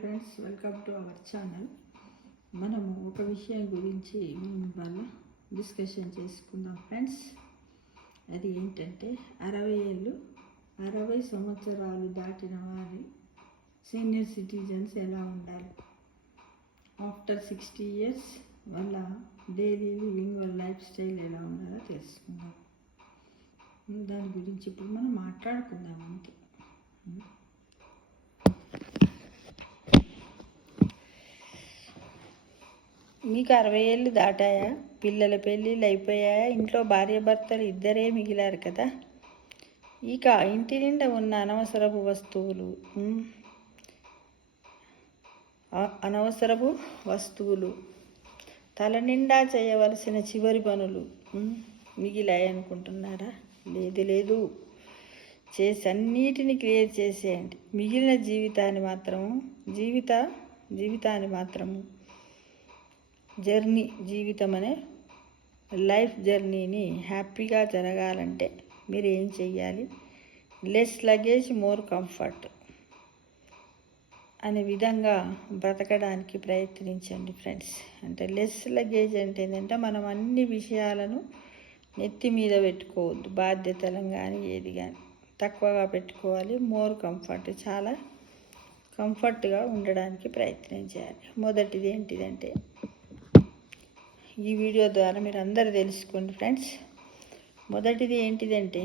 Friends, welcome to our channel. మనము ఒక విషయం గురించి ఇవాళ డిస్కషన్ చేసుకుందాం ఫ్రెండ్స్. అది ఏంటంటే 60 సంవత్సరాలు దాటిన వారి సీనియర్ సిటిజన్స్ ఎలా ఉండాలి, ఆఫ్టర్ 60 years వాళ్ళ డైలీ లివింగ్, వాళ్ళ లైఫ్ స్టైల్ ఎలా ఉండాలో తెలుసుకుందాం. దాని గురించి ఇప్పుడు మనం మాట్లాడుకుందాం అంతే. మీకు 60 ఏళ్ళు దాటాయా, పిల్లల పెళ్ళిళ్ళు అయిపోయాయా, ఇంట్లో భార్యాభర్తలు ఇద్దరే మిగిలారు కదా. ఇక ఇంటి నిండా ఉన్న అనవసరపు వస్తువులు, తల నిండా చేయవలసిన చివరి పనులు మిగిలాయనుకుంటున్నారా? లేదు, అన్నిటిని క్లియర్ చేసేయండి. మిగిలిన జీవితాన్ని మాత్రము జీవితం అనే లైఫ్ జర్నీని హ్యాపీగా జరగాలంటే మీరు ఏం చెయ్యాలి? లెస్ లగేజ్ మోర్ కంఫర్ట్ అనే విధంగా బ్రతకడానికి ప్రయత్నించండి ఫ్రెండ్స్. అంటే లెస్ లగేజ్ అంటే ఏంటంటే మనం అన్ని విషయాలను నెత్తి మీద పెట్టుకోవద్దు, బాధ్యతలను కానీ ఏది కానీ తక్కువగా పెట్టుకోవాలి. మోర్ కంఫర్ట్, చాలా కంఫర్ట్గా ఉండడానికి ప్రయత్నం చేయాలి. మొదటిది ఏంటిదంటే, ఈ వీడియో ద్వారా మీరు అందరూ తెలుసుకోండి ఫ్రెండ్స్. మొదటిది ఏంటిదంటే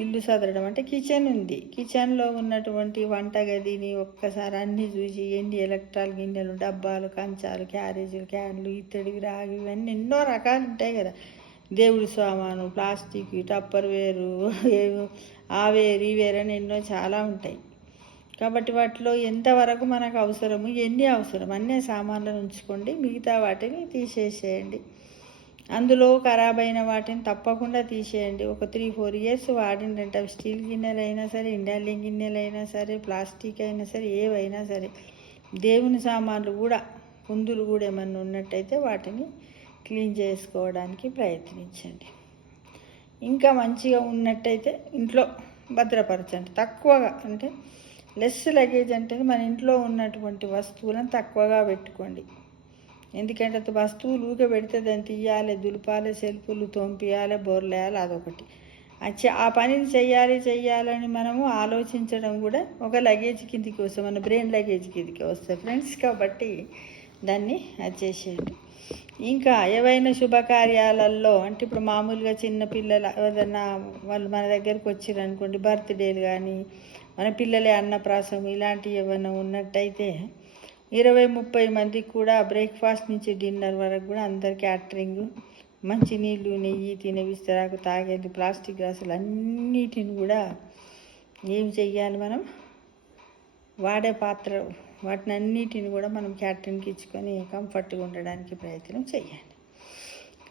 ఇల్లు సదరడం. అంటే కిచెన్ ఉంది, కిచెన్లో ఉన్నటువంటి వంటగదిని ఒక్కసారి అన్నీ చూసి ఎన్ని ఎలక్ట్రాల్ గిన్నెలు, డబ్బాలు, కంచాలు, క్యారేజీలు, క్యాన్లు, ఇత్తడి, రాగి, ఇవన్నీ ఎన్నో రకాలు ఉంటాయి కదా. దేవుడి సామాను, ప్లాస్టిక్, టప్పర్ వేరు, ఆవేరు, ఇవేరు అని ఎన్నో చాలా ఉంటాయి. కాబట్టి వాటిలో ఎంతవరకు మనకు అవసరము, ఎన్ని అవసరం అన్నీ సామాన్లను ఉంచుకోండి. మిగతా వాటిని తీసేసేయండి. అందులో ఖరాబ్ అయిన వాటిని తప్పకుండా తీసేయండి. ఒక 3-4 years వాడిందంటే అవి స్టీల్ గిన్నెలు అయినా సరే, ఇండాలియం గిన్నెలు అయినా సరే, ప్లాస్టిక్ అయినా సరే, ఏవైనా సరే, దేవుని సామాన్లు కూడా, కుందులు కూడా ఏమన్నా ఉన్నట్టయితే వాటిని క్లీన్ చేసుకోవడానికి ప్రయత్నించండి. ఇంకా మంచిగా ఉన్నట్టయితే ఇంట్లో భద్రపరచండి. తక్కువగా అంటే లెస్ లగేజ్ అంటే మన ఇంట్లో ఉన్నటువంటి వస్తువులను తక్కువగా పెట్టుకోండి. ఎందుకంటే వస్తువులు ఊకే పెడితే దాన్ని తీయాలి, దులపాలి, సెల్ఫులు తోంపియాలి, బోర్లేయాలి, అదొకటి. ఆ పనిని చెయ్యాలని మనము ఆలోచించడం కూడా ఒక లగేజ్ కిందికి వస్తాం, మన బ్రెయిన్ లగేజ్ కిందికి వస్తాయి ఫ్రెండ్స్. కాబట్టి దాన్ని అది చేసేయండి. ఇంకా ఏవైనా శుభకార్యాలలో అంటే ఇప్పుడు మామూలుగా చిన్నపిల్లలు ఏదన్నా వాళ్ళు మన దగ్గరకు వచ్చిరనుకోండి, బర్త్డేలు కానీ, మన పిల్లలే అన్నప్రాసం ఇలాంటివి ఏమైనా ఉన్నట్టయితే 20-30 మందికి కూడా బ్రేక్ఫాస్ట్ నుంచి డిన్నర్ వరకు కూడా అందరు క్యాటరింగ్, మంచి నీళ్ళు, నెయ్యి, తినే విస్తరాకు, తాగేది, ప్లాస్టిక్ గ్లాసులు అన్నిటిని కూడా ఏం చెయ్యాలి, మనం వాడే పాత్ర వాటిని అన్నిటిని కూడా మనం క్యాటరింగ్కి ఇచ్చుకొని కంఫర్ట్గా ఉండడానికి ప్రయత్నం చేయండి.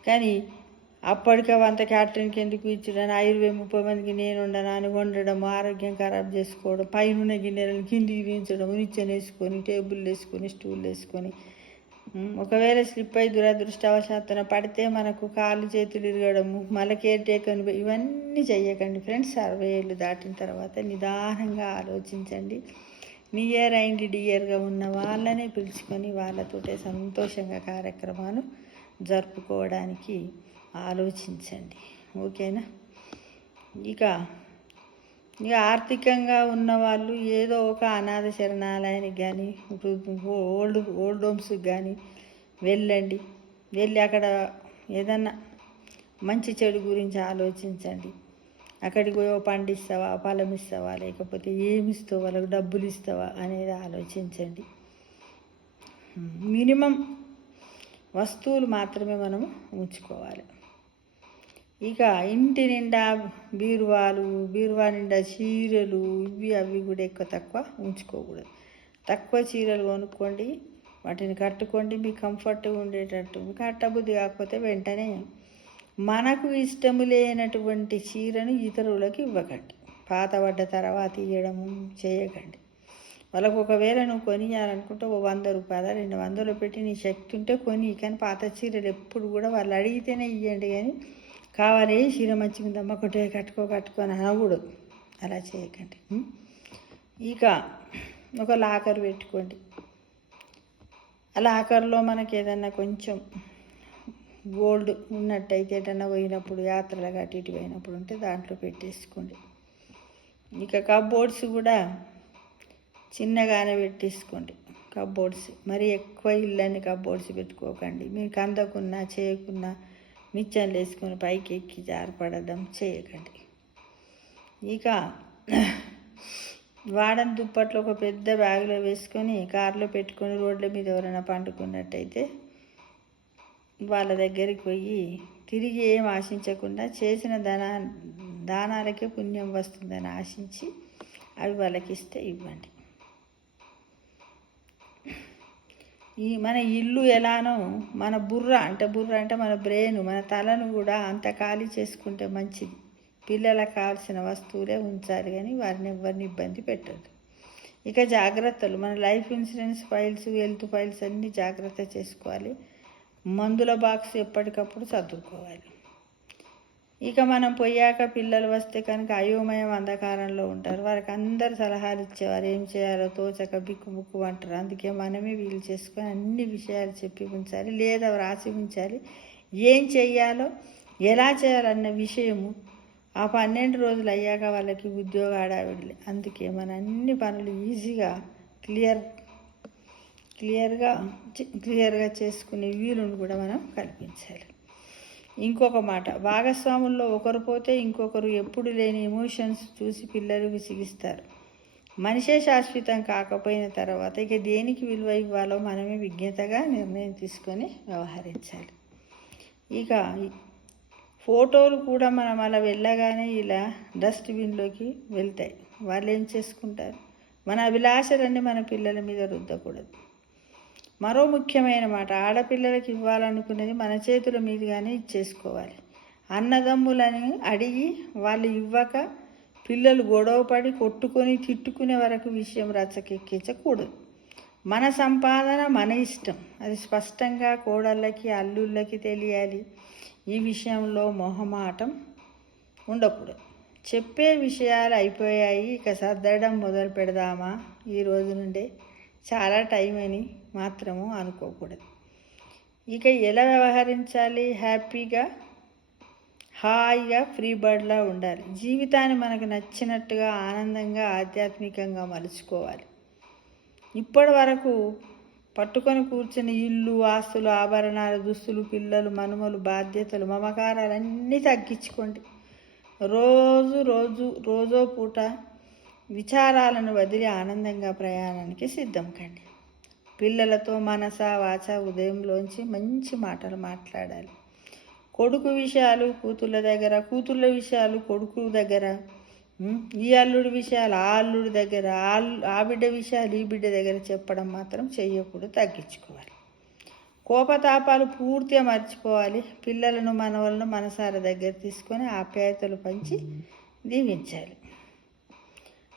కానీ అప్పటికంత క్యాటరింగ్కి ఎందుకు ఇచ్చడానికి 20-30 మందికి నేను ఉండనా అని వండడం, ఆరోగ్యం ఖరాబ్ చేసుకోవడం, పైన గిన్నెలను కిందికి దించడం, నిచ్చెన వేసుకొని, టేబుల్ వేసుకొని, స్టూల్ వేసుకొని, ఒకవేళ స్లిప్ అయి దురదృష్టవశాత్తున పడితే మనకు కాళ్ళు చేతులు ఇరగడము, మళ్ళీ కేర్ టేకర్, ఇవన్నీ చెయ్యకండి ఫ్రెండ్స్. 60 ఏళ్ళు దాటిన తర్వాత నిదానంగా ఆలోచించండి. నియర్ అండ్ డియర్గా ఉన్న వాళ్ళనే పిలుచుకొని వాళ్ళతోటే సంతోషంగా కార్యక్రమాలు జరుపుకోవడానికి ఆలోచించండి. ఓకేనా? ఇక ఆర్థికంగా ఉన్నవాళ్ళు ఏదో ఒక అనాథ శరణాలయానికి కానీ, ఓల్డ్ హోమ్స్కి కానీ వెళ్ళి అక్కడ ఏదన్నా మంచి చెడు గురించి ఆలోచించండి. అక్కడికి పోయి పండు ఇస్తావా, ఫలం ఇస్తావా, లేకపోతే ఏమి ఇస్తావా, వాళ్ళకి డబ్బులు ఇస్తావా అనేది ఆలోచించండి. మినిమం వస్తువులు మాత్రమే మనము ఉంచుకోవాలి. ఇక ఇంటి నిండా బీరువా నిండా చీరలు, అవి కూడా తక్కువ ఉంచుకోకూడదు. తక్కువ చీరలు కొనుక్కోండి, వాటిని కట్టుకోండి, మీకు కంఫర్ట్గా ఉండేటట్టు. కట్టబుద్ధి కాకపోతే వెంటనే మనకు ఇష్టము లేనటువంటి చీరను ఇతరులకు ఇవ్వకండి. పాతబడ్డ తర్వాత ఇవ్వడము చేయకండి. వాళ్ళకు ఒకవేళ నువ్వు కొనియాలనుకుంటే 100 రూపాయలు 200 పెట్టి నీ శక్తి ఉంటే కొని. కానీ పాత చీరలు ఎప్పుడు కూడా వాళ్ళు అడిగితేనే ఇవ్వండి. కానీ కావాలి చీర మంచిగా ఉందమ్మా, ఒకటే కట్టుకొని అనకూడదు. అలా చేయకండి. ఇక ఒక లాకర్ పెట్టుకోండి. ఆ లాకర్లో మనకి ఏదన్నా కొంచెం గోల్డ్ ఉన్నట్టయితే ఏదన్నా పోయినప్పుడు యాత్రలకు అటు ఇటు పోయినప్పుడు ఉంటే దాంట్లో పెట్టేసుకోండి. ఇక కప్బోర్డ్స్ కూడా చిన్నగానే పెట్టేసుకోండి. కప్బోర్డ్స్ మరి ఎక్కువ ఇళ్ళని కప్బోర్డ్స్ పెట్టుకోకండి. మీకు అందకున్నా చేయకున్నా నిచ్చెనలు వేసుకొని పైకి ఎక్కి జారిపడడం చేయకండి. ఇక వాడని దుప్పట్లు ఒక పెద్ద బ్యాగ్లో వేసుకొని కారులో పెట్టుకొని రోడ్ల మీద ఎవరైనా పండుకున్నట్టయితే వాళ్ళ దగ్గరికి పోయి తిరిగి ఏం ఆశించకుండా చేసిన దానాలకే పుణ్యం వస్తుందని ఆశించి అవి వాళ్ళకి ఇస్తే ఇవ్వండి. మన ఇల్లు ఎలానో మన బుర్ర అంటే మన బ్రెయిన్, మన తలను కూడా అంత ఖాళీ చేసుకుంటే మంచిది. పిల్లలకు కావాల్సిన వస్తువులే ఉంచాలి కానీ వారిని ఎవరిని ఇబ్బంది పెట్టద్దు. ఇక జాగ్రత్తలు, మన life insurance files, health files అన్నీ జాగ్రత్త చేసుకోవాలి. మందుల బాక్స్ ఎప్పటికప్పుడు చదువుకోవాలి. ఇక మనం పోయాక పిల్లలు వస్తే కనుక అయోమయం అంధకారంలో ఉంటారు. వారికి అందరు సలహాలు ఇచ్చేవారు, ఏం చేయాలో తోచక బిక్కు బుక్కు అంటారు. అందుకే మనమే వీలు చేసుకొని అన్ని విషయాలు చెప్పి ఉంచాలి, లేదా రాసి ఉంచాలి. ఏం చెయ్యాలో ఎలా చేయాలన్న విషయము ఆ 12 రోజులు అయ్యాక వాళ్ళకి ఉద్యోగ హడావిడిలే. అందుకే మన అన్ని పనులు ఈజీగా క్లియర్గా చేసుకునే వీలును కూడా మనం కల్పించాలి. ఇంకొక మాట, భాగస్వాముల్లో ఒకరు పోతే ఇంకొకరు ఎప్పుడు లేని ఎమోషన్స్ చూసి పిల్లలు విసిగిస్తారు. మనిషే శాశ్వతం కాకపోయిన తర్వాత ఇక దేనికి విలువ ఇవ్వాలో మనమే విజ్ఞతగా నిర్ణయం తీసుకొని వ్యవహరించాలి. ఇక ఫోటోలు కూడా మనం అలా వెళ్ళగానే ఇలా డస్ట్బిన్లోకి వెళ్తాయి. వాళ్ళు ఏం చేసుకుంటారు? మన అభిలాషలన్నీ మన పిల్లల మీద రుద్దకూడదు. మరో ముఖ్యమైన మాట, ఆడపిల్లలకి ఇవ్వాలనుకునేది మన చేతుల మీదుగానే ఇచ్చేసుకోవాలి. అన్నదమ్ములని అడిగి వాళ్ళు ఇవ్వక పిల్లలు గొడవపడి కొట్టుకొని తిట్టుకునే వరకు విషయం రచ్చకెక్కించకూడదు. మన సంపాదన మన ఇష్టం, అది స్పష్టంగా కోడళ్ళకి అల్లుళ్ళకి తెలియాలి. ఈ విషయంలో మొహమాటం ఉండకూడదు. చెప్పే విషయాలు అయిపోయాయి, ఇక సర్దడం మొదలు పెడదామా ఈ రోజు నుండే, చాలా టైం అని మాత్రము అనుకోకూడదు. ఇక ఎలా వ్యవహరించాలి? హాయిగా ఫ్రీ బర్డ్లా ఉండాలి. జీవితాన్ని మనకు నచ్చినట్టుగా ఆనందంగా ఆధ్యాత్మికంగా మలుచుకోవాలి. ఇప్పటి వరకు పట్టుకొని కూర్చుని ఇల్లు, ఆస్తులు, ఆభరణాలు, దుస్తులు, పిల్లలు, మనుమలు, బాధ్యతలు, మమకారాలన్నీ తగ్గించుకోండి. రోజో పూట విచారాలను వదిలి ఆనందంగా ప్రయాణానికి సిద్ధం కండి. పిల్లలతో మనస వాచ ఉదయంలోంచి మంచి మాటలు మాట్లాడాలి. కొడుకు విషయాలు కూతుళ్ళ దగ్గర, కూతుళ్ళ విషయాలు కొడుకు దగ్గర, ఈ అల్లుడి విషయాలు ఆ అల్లుడి దగ్గర, ఆ బిడ్డ విషయాలు ఈ బిడ్డ దగ్గర చెప్పడం మాత్రం చెయ్యకూడదు, తగ్గించుకోవాలి. కోపతాపాలు పూర్తిగా మర్చిపోవాలి. పిల్లలను మనవలను మనసార దగ్గర తీసుకొని ఆప్యాయతలు పంచి దీవించాలి.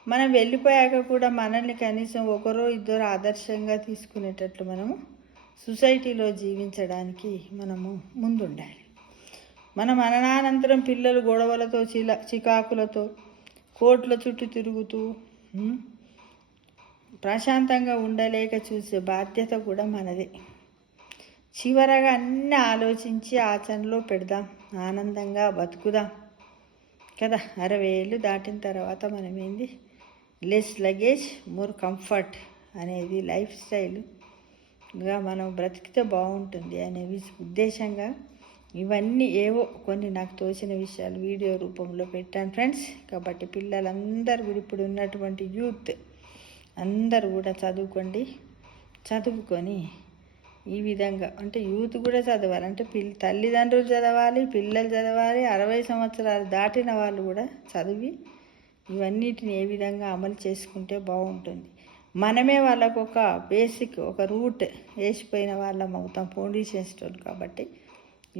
మనం వెళ్ళిపోయాక కూడా మనల్ని కనీసం ఒకరో ఇద్దరు ఆదర్శంగా తీసుకునేటట్లు మనము సొసైటీలో జీవించడానికి మనము ముందుండాలి. మన మరణానంతరం పిల్లలు గొడవలతో చికాకులతో కోట్ల చుట్టూ తిరుగుతూ ప్రశాంతంగా ఉండలేక చూసే బాధ్యత కూడా మనదే. చివరగా అన్నీ ఆలోచించి ఆచరణలో పెడదాం, ఆనందంగా బతుకుదాం కదా. 60 ఏళ్ళు దాటిన తర్వాత మనం ఏంది, లెస్ లగేజ్ మోర్ కంఫర్ట్ అనేది లైఫ్ స్టైల్గా మనం బ్రతికితే బాగుంటుంది అనే ఉద్దేశంగా ఇవన్నీ ఏవో కొన్ని నాకు తోచిన విషయాలు వీడియో రూపంలో పెట్టాను ఫ్రెండ్స్. కాబట్టి పిల్లలందరూ ఇప్పుడు ఉన్నటువంటి యూత్ అందరూ కూడా చదువుకొని ఈ విధంగా, అంటే యూత్ కూడా చదవాలి, అంటే తల్లిదండ్రులు చదవాలి, పిల్లలు చదవాలి, 60 సంవత్సరాలు దాటిన వాళ్ళు కూడా చదివి ఇవన్నిటిని ఏ విధంగా అమలు చేసుకుంటే బాగుంటుంది. మనమే వాళ్ళకు ఒక బేసిక్ ఒక రూట్ వేసిపోయిన వాళ్ళం అవుతాం, ఫౌండేషన్ స్టోన్. కాబట్టి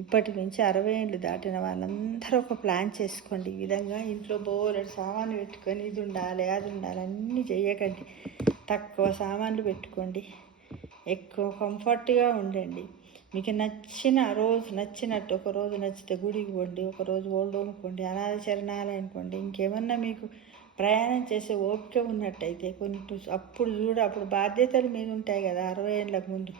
ఇప్పటి నుంచి 60 ఏళ్ళు దాటిన వాళ్ళందరూ ఒక ప్లాన్ చేసుకోండి. ఈ విధంగా ఇంట్లో బోలెడు సామాన్లు పెట్టుకొని ఇది ఉండాలి అది ఉండాలి అన్నీ చేయకండి. తక్కువ సామాన్లు పెట్టుకోండి, ఎక్కువ కంఫర్ట్గా ఉండండి. మీకు నచ్చినట్టు ఒక రోజు నచ్చితే గుడికి పోండి, ఒక రోజు ఓల్డ్ హోమ్కి పోండి, అనాథ శరణాలయం అనుకోండి, ఇంకేమన్నా మీకు ప్రయాణం చేసే ఓపిక ఉన్నట్టయితే అప్పుడు బాధ్యతలు మీద ఉంటాయి కదా 60 ఏళ్ళకు ముందు.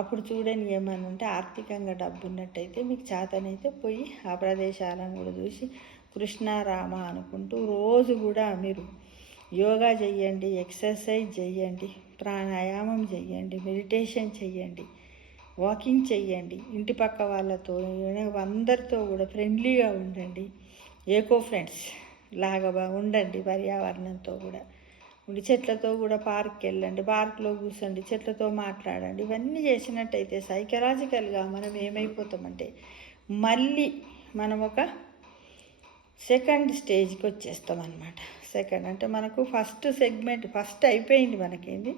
అప్పుడు చూడని ఏమన్నా ఉంటే ఆర్థికంగా డబ్బు ఉన్నట్టయితే మీకు చేతనైతే పోయి ఆ ప్రదేశాలను కూడా చూసి కృష్ణారామ అనుకుంటూ రోజు కూడా మీరు యోగా చెయ్యండి, ఎక్సర్సైజ్ చెయ్యండి, ప్రాణాయామం చెయ్యండి, మెడిటేషన్ చెయ్యండి, వాకింగ్ చెయ్యండి, ఇంటి పక్క వాళ్ళతో అందరితో కూడా ఫ్రెండ్లీగా ఉండండి, ఏకో ఫ్రెండ్స్ లాగా ఉండండి, పర్యావరణంతో కూడా ఉండి చెట్లతో కూడా పార్క్కి వెళ్ళండి, పార్క్లో కూర్చోండి, చెట్లతో మాట్లాడండి. ఇవన్నీ చేసినట్టయితే సైకలాజికల్గా మనం ఏమైపోతామంటే మళ్ళీ మనం ఒక సెకండ్ స్టేజ్కి వచ్చేస్తాం అన్నమాట. సెకండ్ అంటే మనకు ఫస్ట్ అయిపోయింది, మనకేంది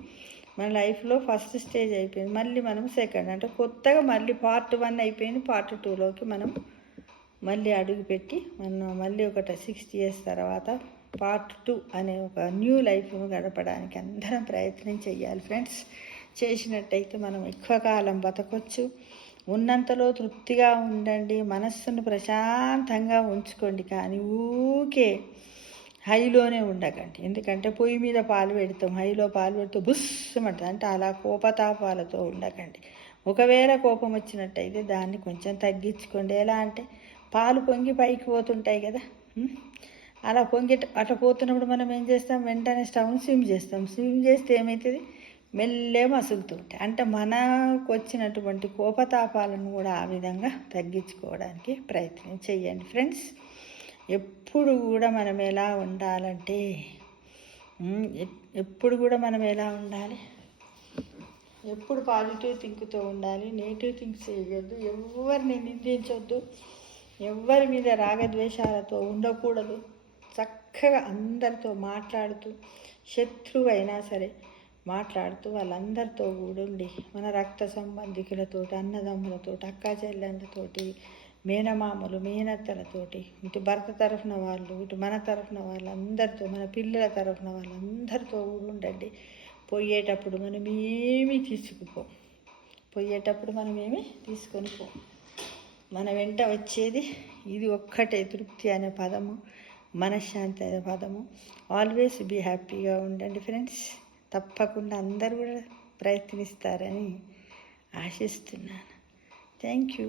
మన లైఫ్లో ఫస్ట్ స్టేజ్ అయిపోయింది. మళ్ళీ మనం సెకండ్ అంటే కొత్తగా మళ్ళీ పార్ట్ 1 అయిపోయింది, పార్ట్ 2లోకి మనం మళ్ళీ అడుగుపెట్టి మళ్ళీ ఒక 60 years తర్వాత పార్ట్ 2 అనే ఒక న్యూ లైఫ్ను గడపడానికి అందరం ప్రయత్నం చేయాలి ఫ్రెండ్స్. చేసినట్టయితే మనం ఎక్కువ కాలం బతకొచ్చు. ఉన్నంతలో తృప్తిగా ఉండండి, మనస్సును ప్రశాంతంగా ఉంచుకోండి. కానీ ఊకే హైలోనే ఉండకండి. ఎందుకంటే పొయ్యి మీద పాలు పెడతాం, హైలో పాలు పెడితే బుస్సమంటుంది. అంటే అలా కోపతాపాలతో ఉండకండి. ఒకవేళ కోపం వచ్చినట్టయితే దాన్ని కొంచెం తగ్గించుకోండి. ఎలా అంటే పాలు పొంగి పైకి పోతుంటాయి కదా, అలా అట్లా పోతున్నప్పుడు మనం ఏం చేస్తాం, వెంటనే స్టవ్ని స్విమ్ చేస్తే ఏమవుతుంది, మెల్లే మసులుతుంటాయి. అంటే మనకు వచ్చినటువంటి కోపతాపాలను కూడా ఆ విధంగా తగ్గించుకోవడానికి ప్రయత్నం చేయండి ఫ్రెండ్స్. ఎప్పుడు కూడా మనం ఎలా ఉండాలంటే ఎప్పుడు పాజిటివ్ థింక్తో ఉండాలి, నెగిటివ్ థింక్స్ చేయొద్దు, ఎవరిని నిందించొద్దు, ఎవరి మీద రాగద్వేషాలతో ఉండకూడదు. చక్కగా అందరితో మాట్లాడుతూ, శత్రువు అయినా సరే మాట్లాడుతూ వాళ్ళందరితో కూడా ఉండి మన రక్త సంబంధికులతో, అన్నదమ్ములతో, అక్కా చెల్లెళ్ళతోటి, మేనమామలు, మేనత్తలతోటి, ఇటు భర్త తరఫున వాళ్ళు, ఇటు మన తరఫున వాళ్ళందరితో, మన పిల్లల తరఫున వాళ్ళందరితో కూడా ఉండండి. పోయేటప్పుడు మనం ఏమీ తీసుకొని పో. మన వెంట వచ్చేది ఇది ఒక్కటే, తృప్తి అనే పదము, మనశ్శాంతి అనే పదము. ఆల్వేస్ బీ హ్యాపీగా ఉండండి ఫ్రెండ్స్. తప్పకుండా అందరూ కూడా ప్రయత్నిస్తారని ఆశిస్తున్నాను. Thank you.